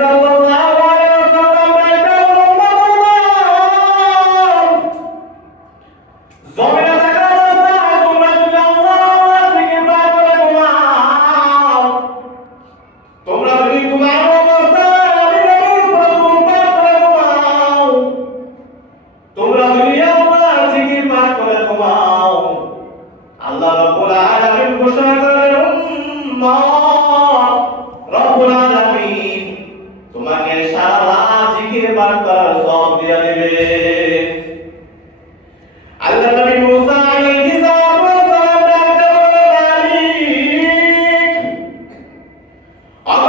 সাল্লাল্লাহু আলাইহি ওয়াসাল্লাম জমিনে থাকা অবস্থায় তোমরা যদি আল্লাহর জিকির পাঠ করে ঘুমাও, তোমরা যদি ঘুমাও অবস্থায় আমি নবীর প্রথম পাঠ করে ঘুমাও, তোমরা যদি আল্লাহর জিকির পাঠ করে ঘুমাও, আল্লাহ রাব্বুল আলামিন ঘোষণা করেন রব্বুল আলামিন তোমাকে সারা জিকির পাঠ করার সওয়াব দিয়ে দিবে। আল্লাহ নবী মুসা আলাইহিস সালাম ডাকতে বললেন,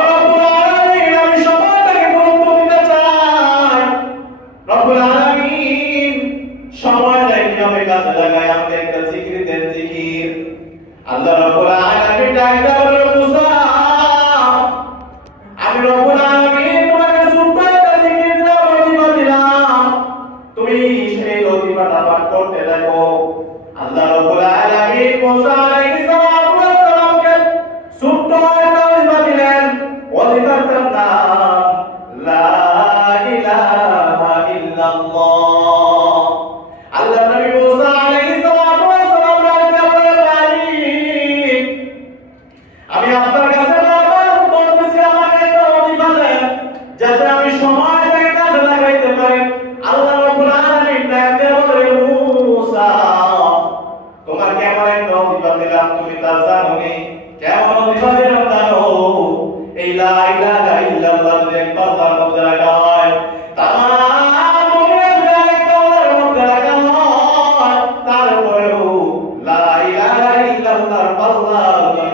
রব্বুল আলামিন আমি সময়টাকে গুরুত্ব দিতে চাই, রব্বুল আলামিন সময়টা কিভাবে কাজে লাগায় আমাকে একটা জিকির দেন, জিকির। আল্লাহ রাব্বুল আলামিন ডাকতে বললেন, মুসা আমি রব্বুল আলামিন তোমাকে ছোট্ট একটা জিকির দিলাম, ওজিফা দিলাম, তুমি সেই ওজিফাটা পাঠ করতে থাকো। আল্লাহ রাব্বুল আলামিন মুসা আলাইহিস সালামকে ছোট্ট একটা ওজিফা দিলেন, ওজিফাটার নাম লা ইলাহা ইল্লাল্লাহ। আল্লাহ নবী মুসা আলাইহিস সালাম ডাকতে বললেন, আমি আপনার কাছে বারবার বলতেছি আমাকে একটা ওজিফা দেন যাতে আমি সময়টাকে কাজে লাগাইতে পারি। আল্লাহ রাব্বুল আলামিন ডাকতে বললেন, মুসা তোমাকে এমন একটা ওজিফা দিলাম তুমি তা জানো নি? কেমন ওজিফা দিলাম জানো? এই লা ইলাহা ইল্লাল্লাহ যদি একবার তার মধ্যে রাখা হয়, তামাম দুনিয়ার একটা ওর মধ্যে রাখা হয়, তারপরেও লা ইলাহা ইল্লাল্লাহর পাল্লা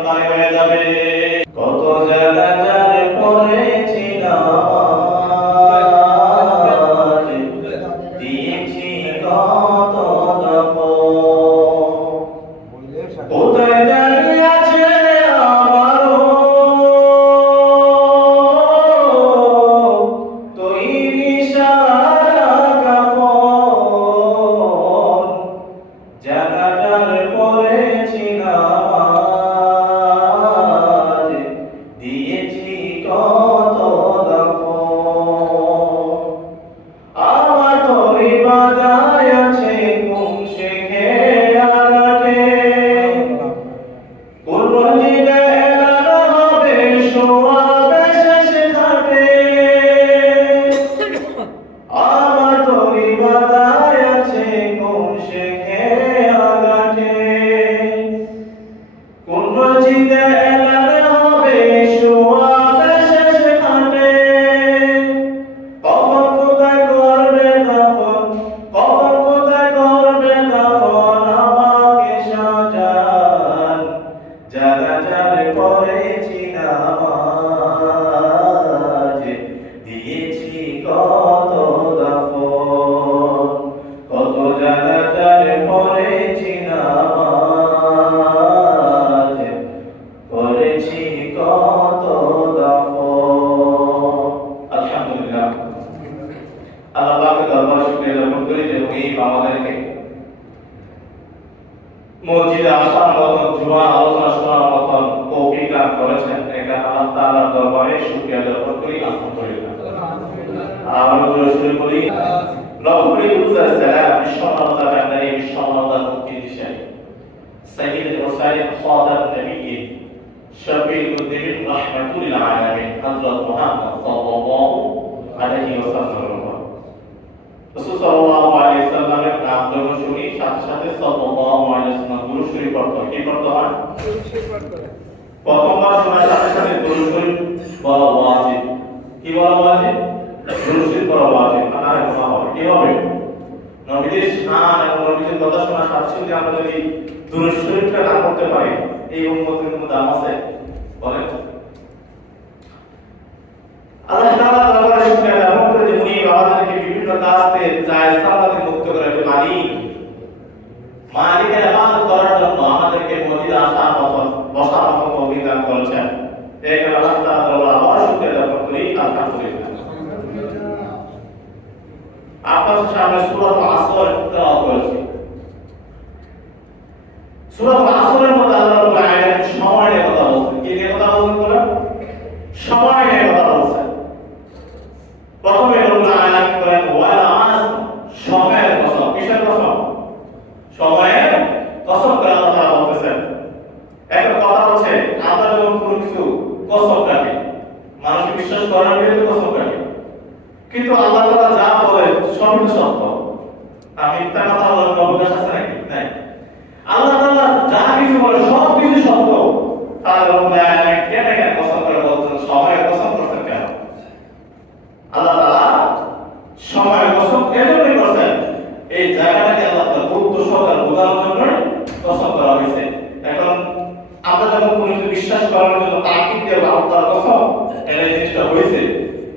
ভারী হয়ে যাবে। কত জানাজার পড়েছি নামাজ, দিয়েছি কত দাফন, কোথায় দাঁড়িয়ে আছে আমারও তৈরি সারা কাফন, জানাজার পড়েছি নামাজ, দিয়েছি কত দাফন। আমার তরি বাঁধায় আছে ঘুম শেখে আঘাটে, কোন মসজিদে এলান হবে সোয়াবে শেষে ঘাটে। আমার তরি বাঁধায় আছে ঘুম শেখে আঘাটে, কোন মসজিদে এলান হবে সোয়াবে শেষে ঘাটে। কখন কোথায় করবে দাফন, কখন কোথায় করবে দাফন, আমাকে সাজান, জানাজার পড়েছি নামাজ, দিয়েছি কত দাফন, কত জানাজার পড়েছি নামাজ, করেছি কত দাফন। আলহামদুলিল্লাহ, আল্লাহ পাকের দরবারে শুকরিয়া জ্ঞাপন করি যে উনি আমাদেরকে মসজিদে আসার মতন, জুমার আলোচনা শোনার মতন তৌফিক দান করেছেন। এটা আল্লাহ তাআলার দরবারে শুকরিয়া জ্ঞাপন করি। আলহামদুলিল্লাহ। আমরা শুরু করি। রব্বুল ইজ্জাত বিশ্বমানতার আন্দারে বিশ্বমানতার মুক্তি দিশেন সাইয়্যিদ রাসূল খাতাম নবী শফিউল মুযনিবিন রাহমাতুল আলামিন হযরত মুহাম্মদ সাল্লাল্লাহু আলাইহি ওয়াসাল্লাম। রাসূল সাল্লাল্লাহু আলাইহি ওয়াসাল্লামের নাম যখন শুনি সাথে সাথে সাল্লাল্লাহু আলাইহি ওয়াসাল্লাম দুরূদ শরীফ পড়তে হয়। কি পড়তে হয়? দুরূদ শরীফ পড়তে হয়। প্রথমবার শোনার সাথে সাথে দুরূদ শরীফ বলা ওয়াজিব। কি বলা ওয়াজিব? দুরূদ শরীফ পড়া ওয়াজিব। আর বলা হয় কিভাবে? নবীর শান এবং নবীর কথা শোনার সাথে সাথে আমরা যদি দুরূদ শরীফটা না পড়তে পারি, এই উম্মতের কোনো দাম আছে? বলেন। আল্লাহ তাআলা দরবারে শুকরিয়া জ্ঞাপন করে যে উনি আমাদেরকে বিভিন্ন কাজ থেকে জায়েজ কাজ থেকে মুক্ত করে মালিক মালিকের ইবাদত করার জন্য আমাদেরকে মসজিদে আসার মতন বসার মতন তৌফিক দান করেছেন। এই কারণে আল্লাহ তাআলা আবার শুকরিয়া জ্ঞাপন করি। আলহামদুলিল্লাহ। আপনাদের সামনে সূরা আসর তেলাওয়াত করেছি। সূরা আসরের মধ্যে আল্লাহ রাব্বুল আলামিন সময় নিয়ে কথা বলছেন। কি নিয়ে কথা বলছেন? সময় নিয়ে কথা বলছেন। বিশ্বাস করার বিরুদ্ধে কসম কাটে, কিন্তু আল্লাহ তাআলা যা বলে সবই সত্য। আমি মিথ্যা কথা বলার অবকাশ আছে নাকি? নাই। আল্লাহ তাআলা যা কিছু বলে সব কিছু সত্য। তাহলে কেন কেন কসম করে বলছেন, সময়ের কসম করছেন কেন? আল্লাহ তাআলা সময়ের কসম এজন্যই করছেন, এই জায়গাটাকে আল্লাহ তাআলা গুরুত্ব সহকারে বোঝানোর জন্য কসম করা হয়েছে। এখন আমরা যখন কোনো কিছু বিশ্বাস করার জন্য তাকিদ দিয়ে আল্লাহ তাআলা কসম, এই জিনিসটা হয়েছে,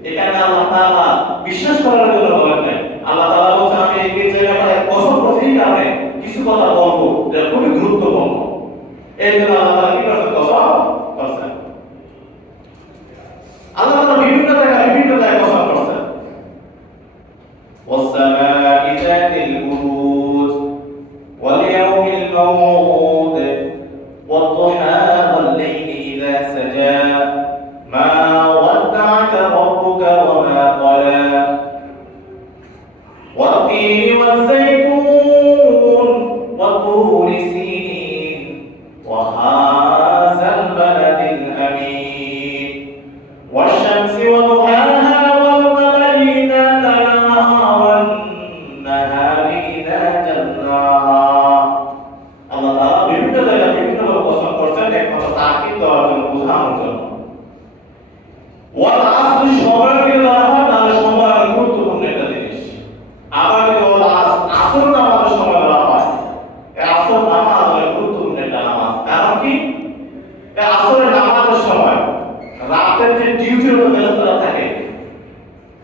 এখানে আল্লাহ তাআলা বিশ্বাস করার জন্য বলেন নাই। আল্লাহ তাআলা বলছেন আমি এই জায়গাটায় কসম করছি, এই কারণে কিছু কথা বলবো যেটা খুবই গুরুত্বপূর্ণ। এই জন্য আল্লাহ তাআলা কি করছেন? কসম করছেন। আল্লাহ তাআলা বিভিন্ন জায়গায় কসম করছেন। والسماء ذات البروج واليوم الموعود والضحى والليل إذا سجى ما ودعك ربك وما قلى والتين والزيتون وطور سينين وهذا البلد الأمين والشمس وضحاها والقمر إذا تلاها والنهار إذا جلاها। আল্লাহ তাআলা বিভিন্ন জায়গায় বিভিন্ন কসম করছেন একমাত্র তাকিদ দেওয়ার জন্য, বোঝানোর জন্য। ওয়াল আসর সময়কে বলা হয়, তাহলে সময় গুরুত্বপূর্ণ একটা জিনিস। আবার যদি ওয়াল আসর নামাজের সময় বলা হয়, এই আসর নামাজ গুরুত্বপূর্ণ একটা নামাজ। কারণ কি? এই আসরের নামাজের সময় রাতের যে ডিউটির ফেরেশতারা থাকে,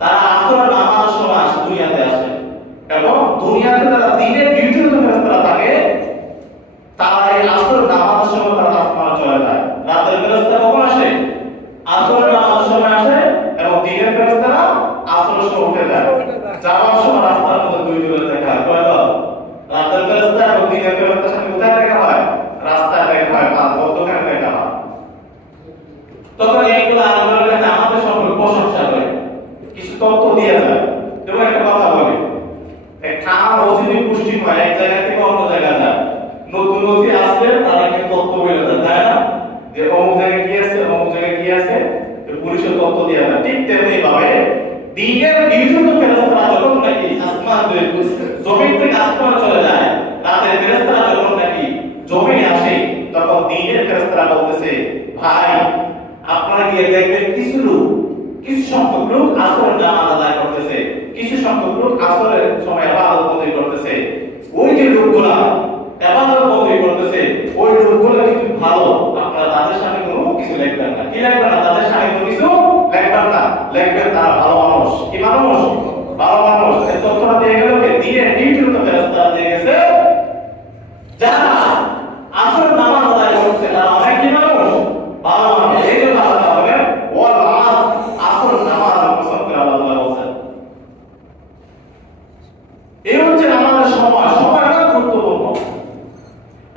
তারা আসরের নামাজের সময় আসে, দুনিয়াতে আসে, এবং দুনিয়াতে যারা দিনের ডিউটির ফেরেশতারা থাকে, তারা এই আসরের নামাজের সময় তারা আসমানে চলে যায়। রাতের ফেরেশতারা কখন আসে? আসরের নামাজের সময় আসে, এবং দিনের ফেরেশতারা আসরের সময় উঠে যায়। যাওয়ার সময় রাস্তার মধ্যে দুই দলে দেখা হয়, কয় দল? রাতের ফেরেশতা এবং দিনের ফেরেশতার সাথে কোথায় দেখা হয়? রাস্তায় দেখা হয়, মধ্যখানে দেখা হয়। তখন এইগুলো আল্লাহর কাছে আমাদের সম্পর্কে প্রশংসা করে, কিছু তথ্য দিয়ে যায়। যেমন একটা কথা বলি, খাওয়ার ওষুধি পুষ্টি হয়, এক জায়গা থেকে অন্য জায়গায় যায়। নতুন ওষুধ আসলে তারা কিন্তু তথ্য বলে দেয়, তাই না? যে অমুক জায়গায় কি আছে, অমুক জায়গায় কি আছে, পুলিশের তথ্য দিয়ে দেয়। ঠিক তেমনি ভাবে দিনের বিভিন্ন ফেরেশতারা যখন নাকি আসমান জমিন থেকে আসমানে চলে যায়, রাতের ফেরেশতারা যখন নাকি জমিনে আসে, তখন দিনের ফেরেশতারা বলতেছে, ভাই আপনারা গিয়ে দেখবেন কিছু সংখ্যক লোক আসরের নামাজ আদায় করতেছে, কিছু সংখ্যক লোক আসরের সময় ইবাদত বন্দী করতেছে। ওই যে লোকগুলা ইবাদত বন্দী করতেছে, ওই লোকগুলা কিন্তু ভালো, আপনারা তাদের সামনে কোনো কিছু লিখবেন না। কি লিখবেন না? তাদের সামনে কোনো কিছু লিখবেন না, লিখবেন তারা ভালো মানুষ। কি মানুষ? ভালো মানুষ। এই তথ্যটা দিয়ে গেল কে? দিনের ডিউটির তো ফেরেশতারা দিয়ে গেছে, যারা আসরের নামাজ আদায় করছে তারা অনেক কি মানুষ? ভালো মানুষ। এই জন্য আল্লাহ বলেন ওয়াল আসর নামাজ কসম করে আল্লাহ বলেন। এই হচ্ছে আমাদের সময়টা গুরুত্বপূর্ণ।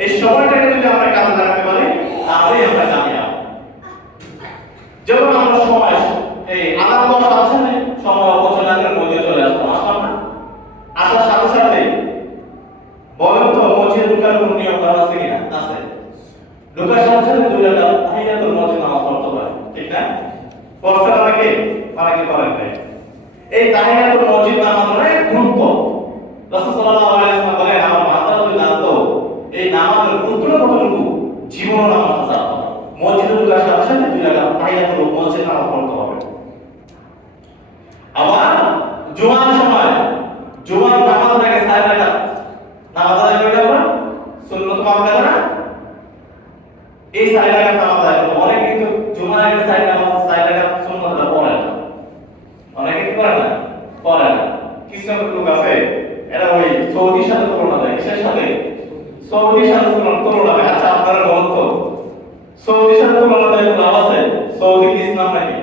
এই সময়টাকে যদি আমরা কাজে লাগাতে পারি, তাহলেই আমরা কামিয়াব। যেমন আমরা সময় এই আলাদা দশ আছে না, সময় অপচয় মধ্যে চলে আসলাম, আসলাম না? আসার সাথে সাথে বলেন তো মসজিদে ঢোকার কোন নিয়ম করা আছে কিনা? আছে। ঢোকার সাথে সাথে দুই রাকাত তাহিয়াতুল মসজিদ নামাজ পড়তে হয়, ঠিক না? পড়তে অনেকে করেন নাই। এই তাহিয়াতুল মসজিদ নামাজ অনেক গুরুত্ব। রাসূল সাল্লাল্লাহু আলাইহি ওয়াসাল্লাম বলেন, আমার মাতা যদি জানতো এই নামাজের গুরুত্ব কতটুকু, জীবন নামাজ জানতো। মসজিদে ঢোকার সাথে সাথে দুই রাকাত তাহিয়াতুল মসজিদ নামাজ পড়তে হবে। আবার জুমার সময় জুমার নামাজ লাগে 4 রাকাত নামাজ আদায় করে আমরা সুন্নাত মামলা না, এই 4 রাকাত নামাজ আদায় করব। অনেকে কিন্তু জুমার আগে 4 রাকাত সুন্নাতটা পড়ে না, অনেকে কি করে না, পড়ে না। কিছু লোক আছে এরা ওই সৌদির সাথে তুলনা দেয়, কিসের সাথে? সৌদির সাথে তুলনা দেয়। আচ্ছা আপনারা বলুন তো, সৌদির সাথে তুলনা দেয় লাভ আছে? সৌদি ইসলাম নাকি?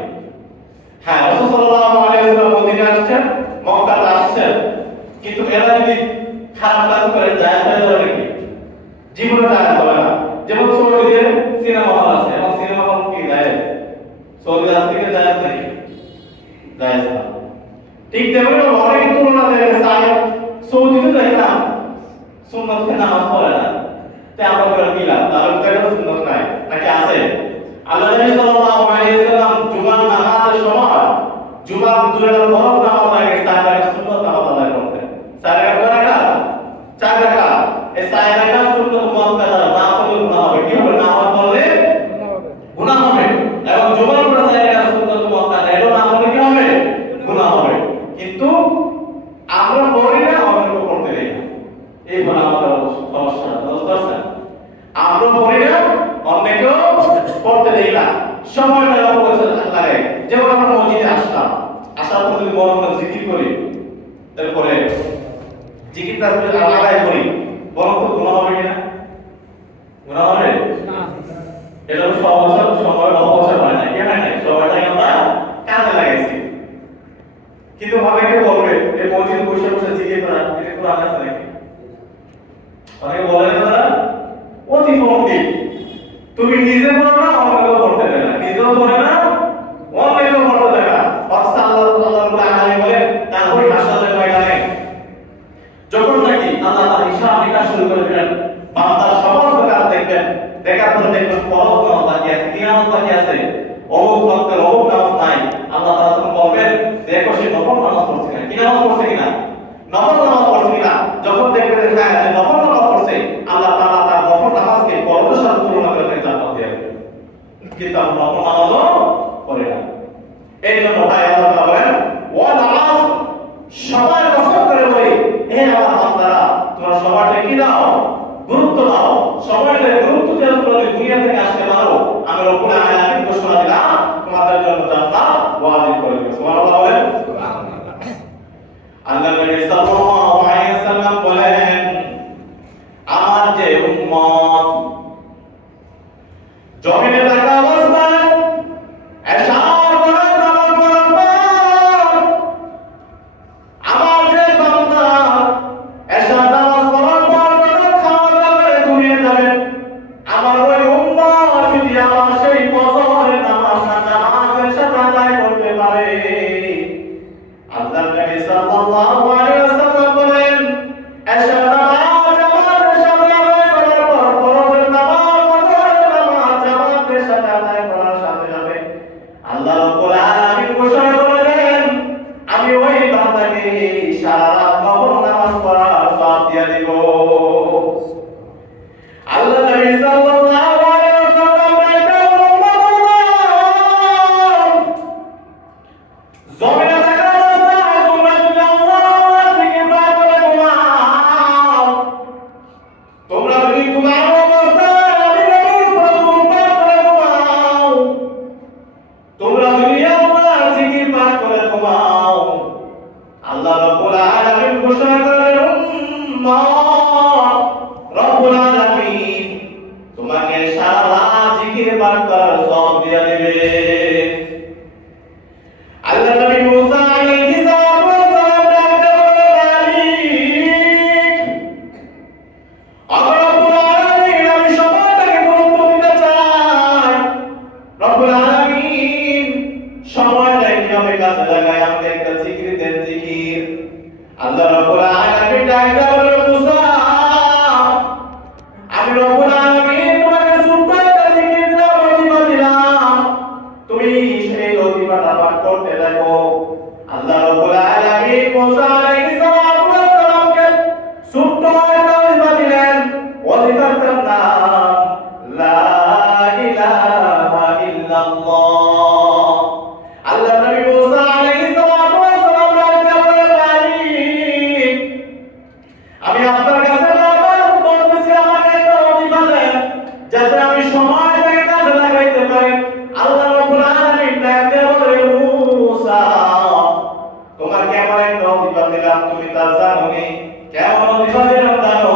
হ্যাঁ, রাসূল সাল্লাল্লাহু আলাইহি ওয়াসাল্লাম মদিনা আসছেন, মক্কাতে আসছেন, কিন্তু এরা যদি খারাপ কাজ করে যায় তাহলে নাকি জীবনে যায় হবে না। যেমন সৌদিতে সিনেমা হল আছে, এবং সিনেমা হল কি যায়? সৌদি রাষ্ট্র থেকে যায় নাকি? যায় না। ঠিক তেমনি অনেক তুলনা দেয়, সৌদিতে দেখলাম সুন্নতে নামাজ পড়ে না, তাই আমরা করে দিলাম, তাহলে তো এটা সুন্নত নাই নাকি আছে? আল্লাহ নবী সাল্লাল্লাহু আলাইহি ওয়াসাল্লাম জুমার নামাজের বেলা ফরজ নামাজ লাগে 4 রাকাত সুন্নাত নামাজ আদায় করতে 4 রাকাত 4 রাকাত এই 4 রাকাত সুন্নাত মুআক্কাদা না পড়লে গুনাহ হবে কি হবে না পড়লে গুনাহ হবে এবং জুমার পর 4 রাকাত সুন্নাত মুআক্কাদা এটা না পড়লে কি হবে গুনাহ হবে কিন্তু আমরা পড়ি না আমরা করতে দেই না এই বলা আমাদের সমস্যা বুঝতে পারছেন আমরা পড়ি না অনেকেও পড়তে দেই না সময়টা অপচয় লাগে যেমন আমরা মসজিদে আসলাম আসার পর যদি বড় বড় জিকির করি তারপরে জিকির তাসবিহ আদায় করি বরং তো গুনাহ হবে কিনা গুনাহ হবে না এটা সময় অপচয় হয় না কেন না সময়টা আমরা কাজে লাগাইছি কিন্তু অনেকে বলবে এই মসজিদ বসে বসে জিকির করা এটা কোরআন আছে নাকি অনেকে বলে না অতি পণ্ডিত তুমি নিজে পড়ো না অন্যকেও পড়তে দেবে না নিজেও পড়ে না অন্যকেও পড়তে দেবে না অর্থাৎ আল্লাহ রাব্বুল আলামিন বলেন তার ওই ভাষাতে ময়দানে যখন নাকি আল্লাহ তাআলা হিসাব নিকাশ শুরু করে দিলেন বান্দার সমস্ত কাজ দেখবেন দেখার পর দেখবেন ফরজ নামাজ বাকি আছে কিয়ামত বাকি আছে অমুক ওয়াক্তের অমুক নামাজ নাই আল্লাহ তাআলা তখন বলবেন দেখো সে নফল নামাজ পড়ছে কিনা কি নামাজ পড়ছে কিনা নফল নামাজ পড়ছে কিনা যখন দেখবেন হ্যাঁ নফল নামাজ পড়ছে আল্লাহ তাআলা তার নফল নামাজকে ফরজের সাথে তুলনা করে জান্নাত দিয়ে দেবেন কিন্তু আমরা নফল নামাজও পড়ি না এই জন্য ভাই আল্লাহ তাআলা বলেন ওয়াল আসর সময় কসম করে বলি হে আমার বান্দারা তোমরা সময়টা কি দাও গুরুত্ব দাও সময়টা গুরুত্ব দিয়ে তোমরা দুনিয়া থেকে আসতে পারো আমি রব্বুল আলামিন ঘোষণা দিলাম তোমাদের জন্য জান্নাত ওয়াজিব করে দিয়েছি সুবহানাল্লাহ বলেন আল্লাহ নবী সাল্লাল্লাহু আলাইহি ওয়াসাল্লাম বলেন আমার যে উম্মত জমিনে থাকা অবস্থায় এশার পরে নামাজ পড়ার পর আমার যে বান্দা এশার নামাজ পড়ার পর যখন খাওয়া দাওয়া করে ঘুমিয়ে যাবে আমার ওই উম্মত যদি আমার সেই ফজরের নামাজটা জামাতের সাথে আদায় করতে পারে আল্লাহ নবী সাল্লাল্লাহু আলাইহি ওয়াসাল্লাম বলেন এশার নামাজ জামাতের সাথে আদায় করার পর ফরজের নামাজ ফজরের নামাজ জামাতের সাথে আদায় করার সাথে সাথে আল্লাহ রাব্বুল আলামিন ঘোষণা করেন আমি ওই বান্দাকে সারা রাত নফল নামাজ পড়ার সওয়াব দিয়ে দেব আল্লাহ নবী সাল্লাল্লাহু আলাইহি ওয়াসাল্লাম বলেন জমিনে থাকা অবস্থায় তোমরা যদি আল্লাহর জিকির করে ঘুমাও তোমরা যদি ঘুমাও অবস্থায় আমি নবীর প্রভু করে ঘুমাও তোমরা যদি আল্লাহর জিকির করে ঘুমাও আল্লাহ রাব্বুল আলামিন ঘোষণা করেন উম্মাহ রাব্বুল আলামিন তোমাকে সারা রাত জিকির করার সওয়াব দিয়ে দেবে আল্লাহ নবী মুসা আলাইহিস সালাম ডাকতে বললেন আল্লাহ রাব্বুল আলামিন আমি সময়টাকে গুরুত্ব দিতে চাই রাব্বুল আলামিন সময়টা কিভাবে কাজে লাগায় আমাকে একটা জিকির দেন জিকির আল্লাহ রাব্বুল আলামিন ডাকতে বললেন মুসা আমি রাব্বুল আলামিন তোমাকে ছোট্ট একটা জিকির দিলাম তুমি সেই ওজিফাটা পাঠ করতে দেখো আল্লাহ রাব্বুল আলামিন মুসা আলাইহিস সালামকে ছোট্ট একটা ওজিফা দিলেন ওজিফাটার নাম লা ইলাহা ইল্লাল্লাহ আল্লাহ নবী মুসা আলাইহিস সালাম বললেন আমি আপনার কাছে বলতেছি আমাকে একটা ওজিফা দেন যাতে আমি সময়টাকে কাজে লাগাইতে পারি আল্লাহ রাব্বুল আলামিন ডাকতে বলে মুসা তোমার কেমন একটা ওজিফা দিলাম তুমি তা জানো নি কেমন ওজিফা দিলাম জানো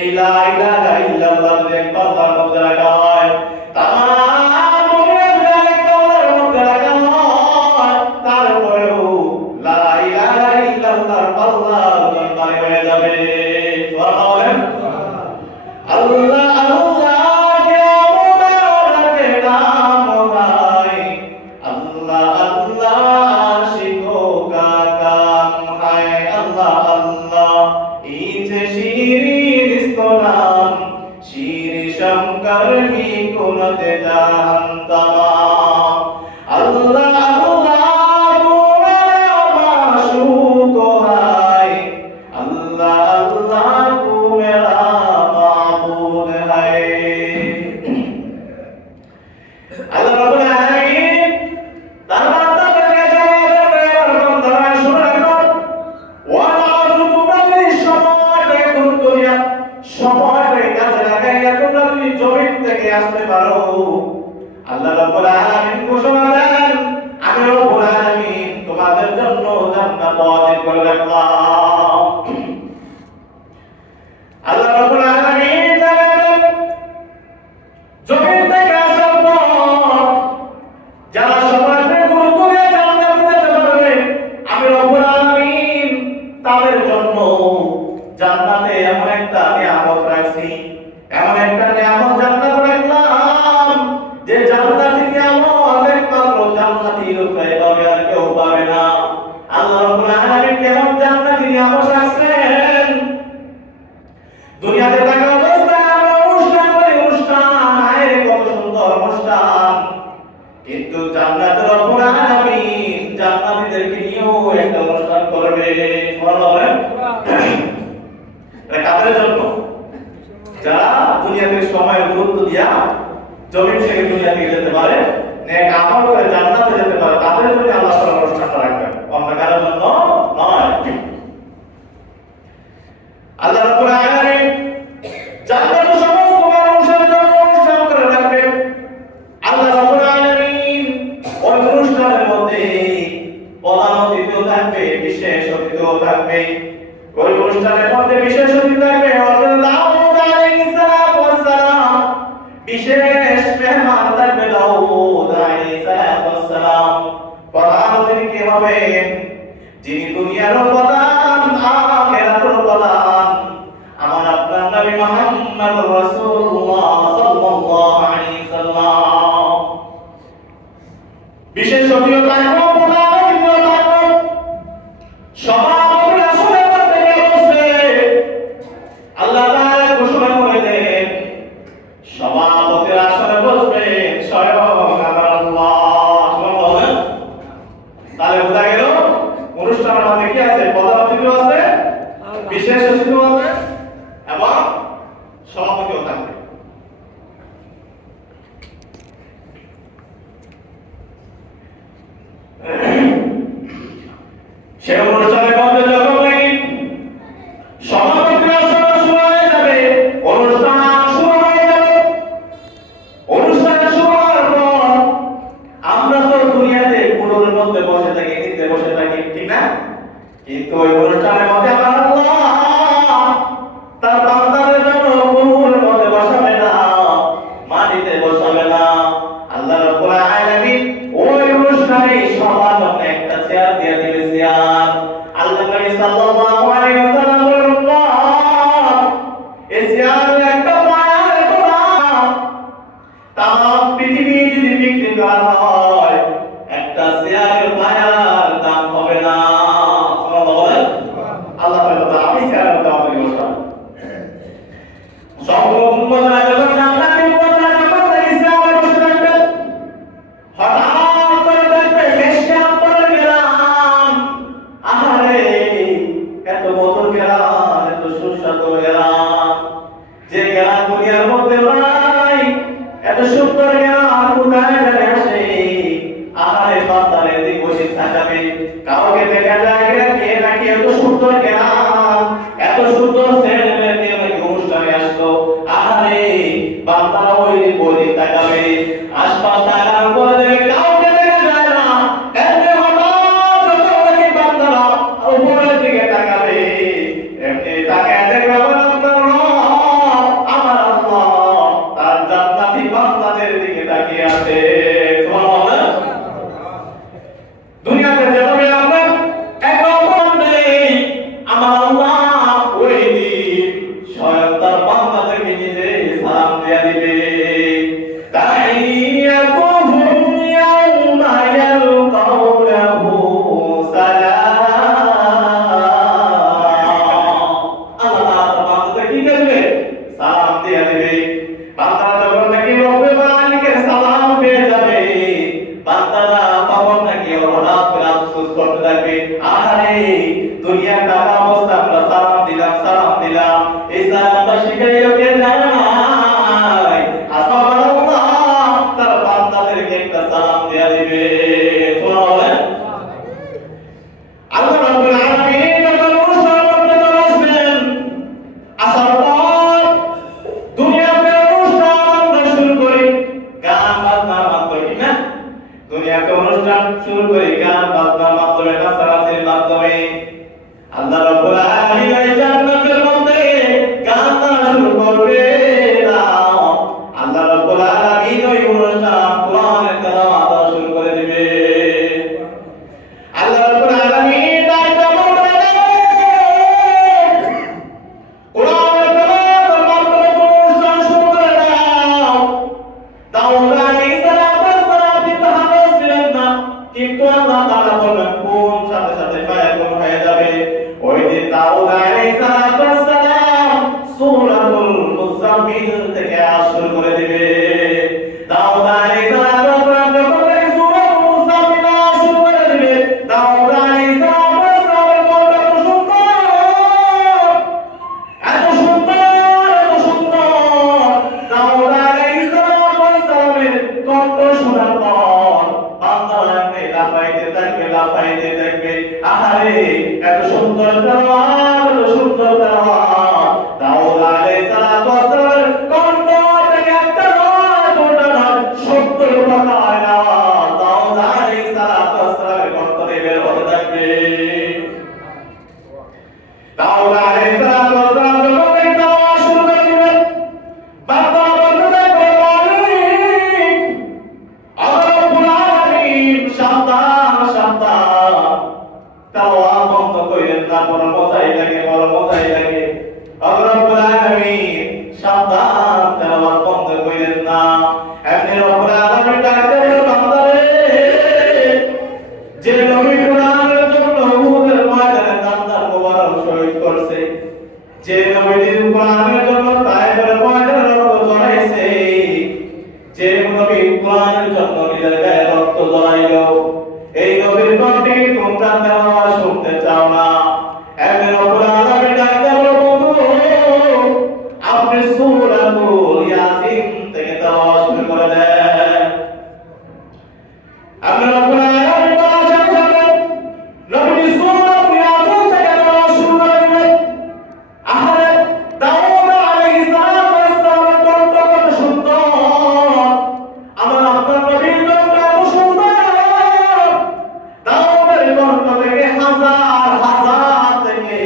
এই লা ইলাহা ইল্লাল্লাহ যে কথার মধ্যে রাখা হয় তামাম দুনিয়ার কথার মধ্যে রাখা হয় তারপরেও লা ইলাহা ইল্লাল্লাহ আল্লাহ তাআলা হয়ে যাবে সুবহানাল্লাহ আল্লাহ আল্লাহ কে মুবারক নাম ভাই আল্লাহ আল্লাহ শিখো কা কাম হায় আল্লাহ আল্লাহ ইছে ওয়াজিব করে রাখলাম। আল্লাহ রাব্বুল আলামিন জানেন জমিন থেকে আসার পর যারা সমাজে গুরুত্ব দিয়ে জান্নাতে যেতে পারবে, আমি রব্বুল আলামিন তাদের জন্য জান্নাতে এমন একটা নিয়ামত রাখছি, এমন একটা নিয়ামত জান্নাতে রাখলাম যে জান্নাতি নিয়ামত একমাত্র জান্নাতি লোকরাই পাবে, আর কেউ পাবে না। আল্লাহ রাব্বুল আলামিন কেমন জান্নাতি নিয়ামত রাখছেন, দুনিয়াতে থাকা অবস্থায় আমরা অনুষ্ঠান করি, অনুষ্ঠান আয় কত সুন্দর অনুষ্ঠান, কিন্তু জান্নাতে রব্বুল আলামিন জান্নাতীদেরকে নিয়েও একটা অনুষ্ঠান করবে। সুবহানাল্লাহ। এটা কাদের জন্য? যারা দুনিয়াতে সময় গুরুত্ব দিয়া জমিন থেকে দুনিয়া থেকে যেতে পারে, নেক আমল করে জান্নাতে যেতে পারে, তাদের জন্য আল্লাহ তাআলা অনুষ্ঠানটা রাখবেন, অন্য কারোর জন্য নয়। আল্লাহ রাব্বুল আলামিন জান্নাতের সমস্ত মানুষের জন্য অনুষ্ঠান করে রাখবেন। আল্লাহ রাব্বুল আলামিন ওই অনুষ্ঠানের মধ্যে প্রধান অতিথিও থাকবে, বিশেষ অতিথিও থাকবে। ওই অনুষ্ঠানের মধ্যে বিশেষ অতিথি থাকবে হযরত দাউদ আলাইহিস সালাতু ওয়াস সালাম, বিশেষ মেহমান থাকবে দাউদ আলাইহিস সালাতু ওয়াস সালাম। প্রধান অতিথি কে হবেন? যিনি দুনিয়ার প্রধান, আখিরাতের প্রধান, আমার আপনার নবী মুহাম্মদ রাসূলুল্লাহ সাল্লাল্লাহু আলাইহি সাল্লাম। বিশেষ অতিথি থাকবে, প্রধান অতিথি থাকবে, সভাপতি আসলে থেকে বসে আল্লাহ তাআলা ঘোষণা করে দেন, সভাপতির আসনে বসবে স্বয়ং আমার আল্লাহ। সুবহানাল্লাহ। তাহলে বোঝা গেল অনুষ্ঠানের মধ্যে কি আছে? প্রধান অতিথিও আছে, বিশেষ অতিথিও আছে এবং সভাপতিও থাকবে। সে অনুষ্ঠানের মধ্যে যখন সভাপতির আসন শুরু হয়ে যাবে, অনুষ্ঠান শুরু হয়ে যাবে। অনুষ্ঠান শুরু হওয়ার পর আমরা তো দুনিয়াতে কুড়ুর মধ্যে বসে থাকি, নিচে বসে থাকি, ঠিক না? কিন্তু ওই অনুষ্ঠানের মধ্যে আমার আল্লাহ তার বান্দাদের জন্য কুড়ুর মধ্যে বসাবে না, মাটিতে বসাবে না। আল্লাহ রাব্বুল আলামিন ওই অনুষ্ঠানে সবার জন্য একটা চেয়ার দিয়ে দিবে, চেয়ার। আল্লাহ নবী সাল্লাল্লাহু আলাইহি ওয়াসাল্লাম বলেন, এই চেয়ারের একটা পায়ার দাম তামাম পৃথিবী যদি বিক্রি করা হয়, একটা চেয়ারের পায়ার দাম হবে না। সুবহানাল্লাহ। আল্লাহ বলেন, আমি চেয়ারের দাম বললাম সব উম্মতরা যখন জান্নাতে উম্মতরা যখন ইসলামে বসে থাকবে, হঠাৎ করে দেখবে বেশি আম্বরে গেলাম, আহারে এত মধুর গেলাম, এত সুস্বাদু গেলাম, যে গেলাম দুনিয়ার মধ্যে নাই, এত সুন্দর গেলাম কোথায় জানে আসে। আহারে বান্দারে দিক বসে থাকবে, কাউকে দেখা যায় কে নাকি এত সুন্দর গেলাম, এত সুন্দর ছেলে মেয়ে নাকি অনুষ্ঠানে আসলো। আহারে বান্দারা ওই বলে তাকাবে, আশপাশ তাকানোর পরে দেখবে কাউকে দেখা যায় না। এমনি হঠাৎ যখন নাকি বান্দারা উপরের দিকে তাকাবে, এমনি তাকায় দেখবে আমার আল্লাহ তার জান্নাতি বান্দাদের দিকে তাকিয়ে আছে। সুবহানাল্লাহ। দুনিয়াতে যেভাবে আমরা একরকম নেই, আমার আল্লাহ ওই দিন স্বয়ং তার বান্দাদেরকে নিজে সালাম দিয়ে দিবে। তাহিয়াতুহুম ইয়াওমা ইয়ালকাউনাহু সালাম। আল্লাহ তার বান্দাদেরকে কি করবে? সালাম দিয়ে দিবে। বান্দারা যখন নাকি রব্বে মালিকের সালাম পেয়ে যাবে, বান্দারা তখন নাকি হঠাৎ করে আফসোস করতে থাকবে, আরে দুনিয়ার টাকা অবস্থা আমরা সালাম দিলাম, সালাম দিলাম, এই সালামটা শিখাইলো কে জানে নাই? আসবার আল্লাহ তার বান্দাদেরকে একটা সালাম দিয়ে দিবে। সুবহানাল্লাহ। আল্লাহ রাব্বুল আলামিন যখন অনুষ্ঠানের মধ্যে চলে আসবেন, আসার পর দুনিয়াতে অনুষ্ঠান আমরা শুরু করি গান বাজনার মাধ্যমে, ঠিক না? দুনিয়াতে অনুষ্ঠান শুরু করি গান বাজনার মাধ্যমে, নাচানাচির মাধ্যমে। আলামিন এই জান্নাতের মধ্যে গান শুরু করবে না। আল্লাহ রাব্বুল আলামিন ওই অনুষ্ঠান কোরআনের তেলাওয়াত শুরু করে দিবে। আল্লাহ রাব্বুল আলামিন দায়িত্ব বলতে কোরআনের তেলাওয়াতের মাধ্যমে অনুষ্ঠান শুরু করে দাও। দাউদ আলাইহিস সালাম কিন্তু হাফেজ ছিলেন না, কিন্তু আল্লাহ তাআলা বললেন কোন সাথে সাথে ফায়াকুন হয়ে যাবে। ওই দিন দাউদ আলাইহিস সালাম সূরাতুল মুজাম্মিল থেকে শুরু করে দিবে। দাউদ আলাইহিস সালাম যখন এই সূরাতুল মুজাম্মিল শুরু করে দিবে, দাউদ আলাইহিস সালামের কণ্ঠ এত সুন্দর, এত সুন্দর, এত সুন্দর। দাউদ আলাইহিস সালামের কণ্ঠ শোনার পর বান্দারা এমনি লাফাইতে থাকবে, লাফাইতে থাকবে। আহারে এত সুন্দর তেলাওয়াত, এত সুন্দর তেলাওয়াত। দাউদ আলাইহিস সালামের কণ্ঠ থেকে একটা নয়, দুটো নয়, 70 পাতার আওয়াজ দাউদ আলাইহিস সালামের কণ্ঠ থেকে বের হতে থাকবে। দাউদ আলাইহিস সালাম যখন এই তেলাওয়াত শুরু করে দিবেন, বান্দা বলতে থাকবে মালিক আল্লাহ রাব্বুল আলামিন, সাবধান সাবধান, তেলাওয়াত বন্ধ কইরেন না, বড় মজাই লাগে, বড় মজাই লাগে। আল্লাহ রাব্বুল আলামিন সাবধান, তেলাওয়াত বন্ধ কইরেন না। এমনি রব্বুল আলামিন ডাকতে বলে বান্দারে, যে নবী কোরআনের জন্য উহুদের ময়দানে তার মোবারক শহীদ করছে, যে নবী কোরআনের জন্য তায়েফের ময়দানে রক্ত ঝরাইছে, যে নবী কোরআনের জন্য নিজের গায়ে রক্ত ঝরাইলো, এই নবীর কণ্ঠে তোমরা তেলাওয়াত শুনতে চাও না। এমনি রব্বুল আলামিন ডাকতে বলে বন্ধু, আপনি সূরাতুল ইয়াসিন থেকে তেলাওয়াত শুরু করে দেন। আপনি রব্বুল আলামিন বলেছেন নবী সূরাতুল ইয়াসিন থেকে তেলাওয়াত শুরু করে দিবেন। আহারে দাউদ আলাইহিস সালামের কণ্ঠ কত সুন্দর, আমার আপনার নবীর কণ্ঠ এত সুন্দর। দাউদের কণ্ঠ থেকে হাজার হাজার থেকে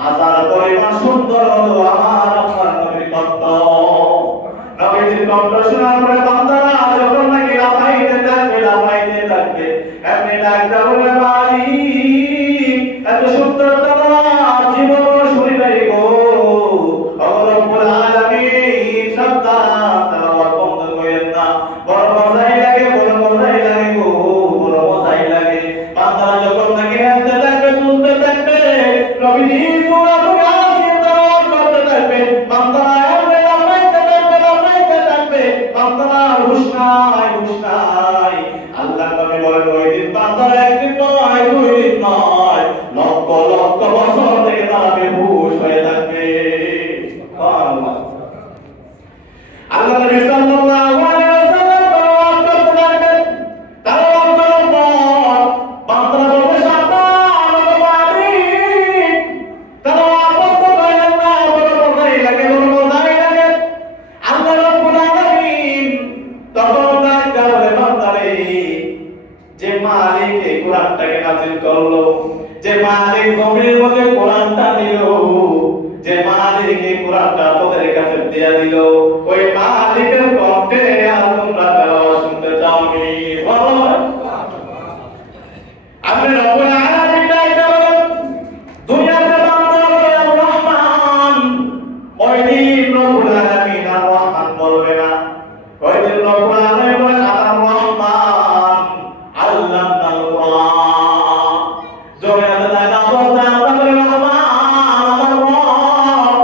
হাজার পরিমাণ সুন্দর হলো আমার আপনার নবীর কণ্ঠ। নবীর কণ্ঠ শোনার পরে বান্দারা যখন নাকি লাফাইতে থাকবে, লাফাইতে থাকবে, এমনি ডাকতে বলে মালিক এত সুন্দর তেলাওয়াত জীবন শুনি নাই গো। আল্লাহ রাব্বুল আলামিন সাবধান, তেলাওয়াত বন্ধ করেন না, বড় মজাই লাগে, বড় মজাই লাগে গো, বড় মজাই লাগে। বান্দারা যখন নাকি হাঁটতে থাকবে, চলতে থাকবে, নবীজি সূরাতুল ইয়াসিন তেলাওয়াত করতে থাকবে, বান্দারা এমনি লাফাইতে থাকবে, লাফাইতে থাকবে, বান্দারা হুঁশ নাই, হুঁশ নাই। আল্লাহ নবী বলেন ওই দিন বান্দারা একদিন নয়, দুই দিন নয়, লক্ষ লক্ষ বছর থেকে তারা বেহুশ হয়ে থাকবে। সুবহানাল্লাহ। আল্লাহ নবী সাল্লাল্লাহু আলাইহি ওয়াসাল্লাম তেলাওয়াত করতে থাকবেন, তেলাওয়াত করার পর বান্দারা বলবে সাবধান ও মালিক, তেলাওয়াত করতে পারেন না, বড় মজাই লাগে, বড় মজাই লাগে। আল্লাহ রাব্বুল আলামিন তখন ডাকতে বলে বান্দারে, যে মালিক এই কোরআনটাকে নাযিল করলো, যে মালিক জমিনের মধ্যে কোরআনটা দিল, যে মালিক এই কোরআনটা তোদের কাছে দিয়ে দিল, ওই মালিকের কণ্ঠে আর তোমরা তেলাওয়াত শুনতে চাওনি। আপনি রব্বুল আলামিন ডাকতে বলেন দুনিয়াতে বান্দা বলে আর রহমান, ওই দিন রব্বুল আলামিন আর রহমান বলবে না। ওই দিন রব্বুল আলামিন বলে আর রহমান আল্লামাল কোরআন। জমিনে না বলতে আমরা বলি রহমান আমার রব,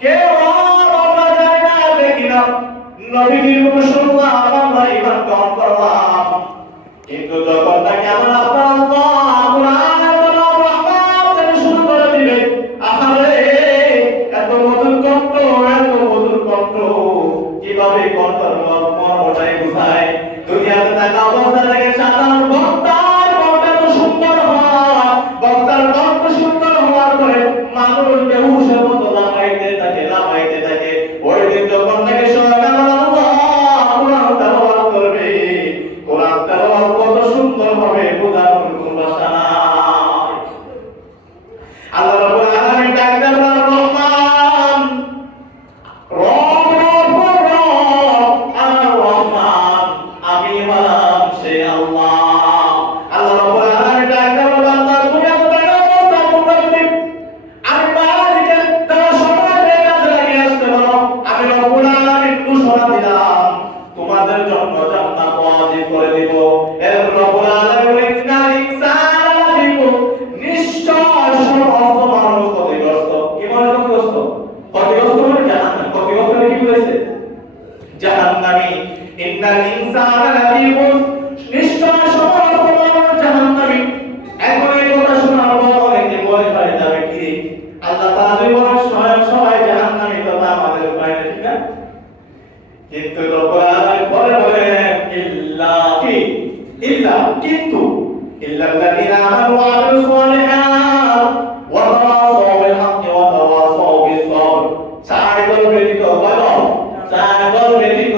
কে রব আমরা জানি না, দেখি না, নবীর মুখ শুনলাম, আমরা ঈমান গ্রহণ করলাম, কিন্তু যখন নাকি আমরা আপনার ইল্লাল্লাযীনা আমানু ওয়া আমিলুস সালিহাত ওয়া তাওয়াসাউ বিল হাক্কি ওয়া তাওয়াসাউ বিস sabr। চারজন ব্যতীত বলো, চারজন ব্যতীত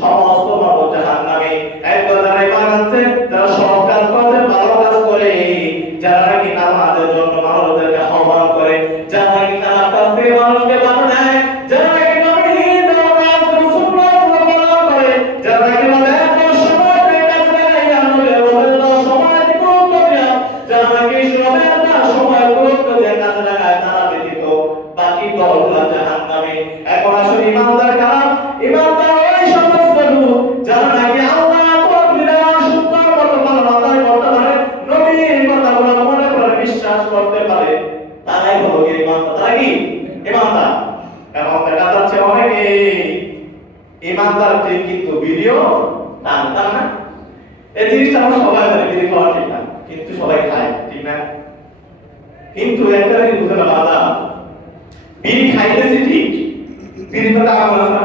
সমস্ত মানুষ জাহান্নামে। একজন যারা ঈমান আনছে, যারা সৎ কাজ করে, ভালো কাজ করে, যারা নাকি নামাজের জন্য মানুষদেরকে আহ্বান করে, যারা নাকি খারাপ কাজ থেকে মানুষকে বাঁচায়, যারা নাকি নবীর কাজ সুন্নাহগুলো পালন করে, যারা নাকি বলে সময় পেয়ে কাজ লাগাই আমাদের বলেন সময় গুরুত্ব দেয়া, যারা নাকি সময় গুরুত্ব দিয়ে কাজ লাগায়, তারা ব্যতীত বাকি দলগুলো জাহান্নামে। এখন আসলে ইমানদার কারা? ইমানদার ওই সমস্ত লোক যারা নাকি আল্লাহ বিধান শুদ্ধ করতে পারে, মাথায় করতে পারে, নবীর কথাগুলো মনে করে বিশ্বাস করতে পারে, তারাই হলো ইমানদার। তারা কি ইমানদার? এবং দেখা যাচ্ছে অনেকে ইমানদার কিন্তু ভিডিও টান না। এই জিনিসটা আমরা সবাই জানি, ভিডিও খাওয়া ঠিক না, কিন্তু সবাই খায়, ঠিক না? কিন্তু একটা জিনিস বুঝতে পারা, বিড়ি খাইতেছি ঠিক, বিড়ির মধ্যে আগুন আছে না?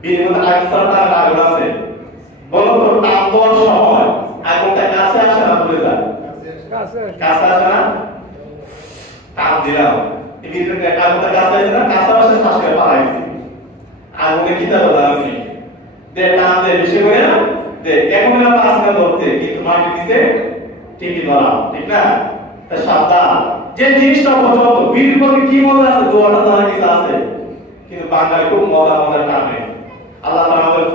বিড়ির মধ্যে আগুন আছে। বলো তো, টান দেওয়ার সময় আগুনটা কাছে আসে না দূরে যায়? কাছে আসে না? টান দিলাম, আগুনটা কাছে আসে না? কাছে আসে, শ্বাসকে পাড়াইছি, আগুনে কি দেবো আমি দে, টান দে বেশি করে না দে, এখন না পাঁচ না ধরতে, কিন্তু মাটি দিতে ঠিকই ধরা, ঠিক না? তা সাবধান, যে জিনিসটা পছন্দ, বিড়ির মধ্যে কি মজা আছে, দোয়াটা জানা কিছু আছে, কিন্তু বাঙালি খুব মজা টানে। আল্লাহ তাআলা আমাদের